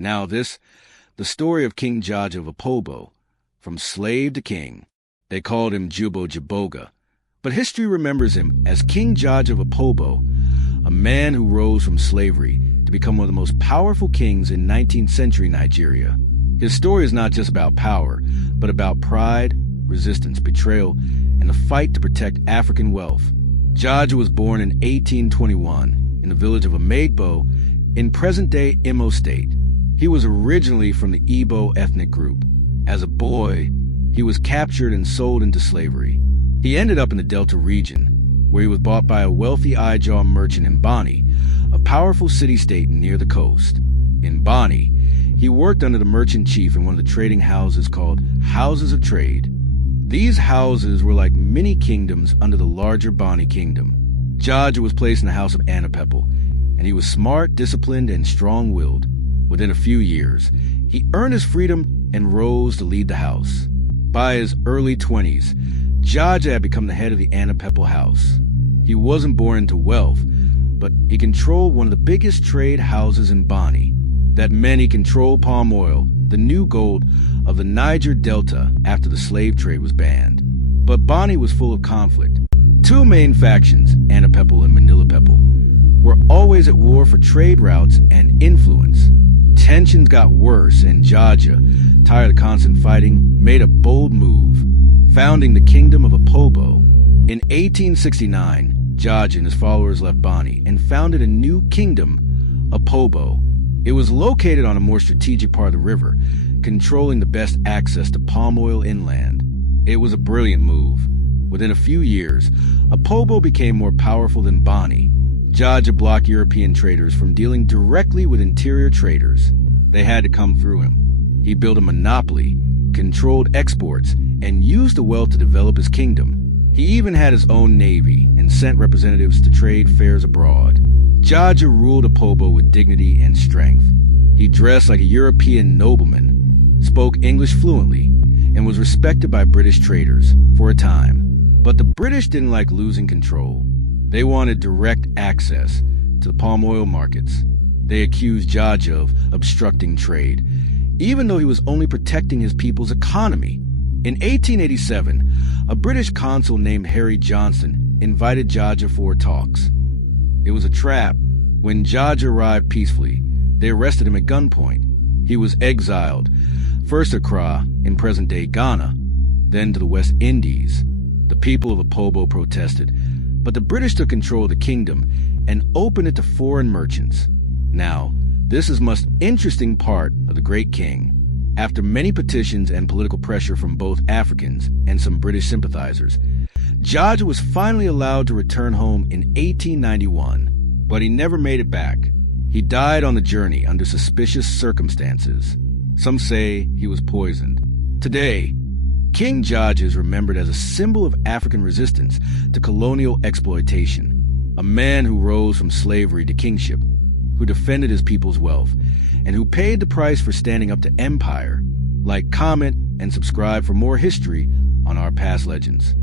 Now the story of King Jaja of Opobo, from slave to king. They called him Jubo Jaboga, but history remembers him as King Jaja of Opobo, a man who rose from slavery to become one of the most powerful kings in 19th century Nigeria. His story is not just about power, but about pride, resistance, betrayal, and the fight to protect African wealth. Jaja was born in 1821 in the village of Omegbo in present-day Imo State. He was originally from the Igbo ethnic group. As a boy, he was captured and sold into slavery. He ended up in the Delta region, where he was bought by a wealthy Ijaw merchant in Bani, a powerful city-state near the coast. In Bani, he worked under the merchant chief in one of the trading houses called Houses of Trade. These houses were like mini kingdoms under the larger Bani kingdom. Jaja was placed in the house of Anapepel, and he was smart, disciplined, and strong-willed. Within a few years, he earned his freedom and rose to lead the house. By his early 20s, Jaja had become the head of the Anapepel house. He wasn't born into wealth, but he controlled one of the biggest trade houses in Bani. That meant he controlled palm oil, the new gold of the Niger Delta after the slave trade was banned. But Bani was full of conflict. Two main factions, Anapepel and Manilapepel, were always at war for trade routes and influence. Tensions got worse, and Jaja, tired of constant fighting, made a bold move, founding the Kingdom of Opobo. In 1869, Jaja and his followers left Bani and founded a new kingdom, Opobo. It was located on a more strategic part of the river, controlling the best access to palm oil inland. It was a brilliant move. Within a few years, Opobo became more powerful than Bani. Jaja blocked European traders from dealing directly with interior traders. They had to come through him. He built a monopoly, controlled exports, and used the wealth to develop his kingdom. He even had his own navy and sent representatives to trade fairs abroad. Jaja ruled Opobo with dignity and strength. He dressed like a European nobleman, spoke English fluently, and was respected by British traders for a time. But the British didn't like losing control. They wanted direct access to the palm oil markets. They accused Jaja of obstructing trade, even though he was only protecting his people's economy. In 1887, a British consul named Harry Johnston invited Jaja for talks. It was a trap. When Jaja arrived peacefully, they arrested him at gunpoint. He was exiled, first to Accra in present-day Ghana, then to the West Indies. The people of Opobo protested, but the British took control of the kingdom and opened it to foreign merchants. Now, this is the most interesting part of the Great King. After many petitions and political pressure from both Africans and some British sympathizers, Jaja was finally allowed to return home in 1891, but he never made it back. He died on the journey under suspicious circumstances. Some say he was poisoned. Today, King Jaja is remembered as a symbol of African resistance to colonial exploitation, a man who rose from slavery to kingship, who defended his people's wealth, and who paid the price for standing up to empire. Like, comment, and subscribe for more history on our past legends.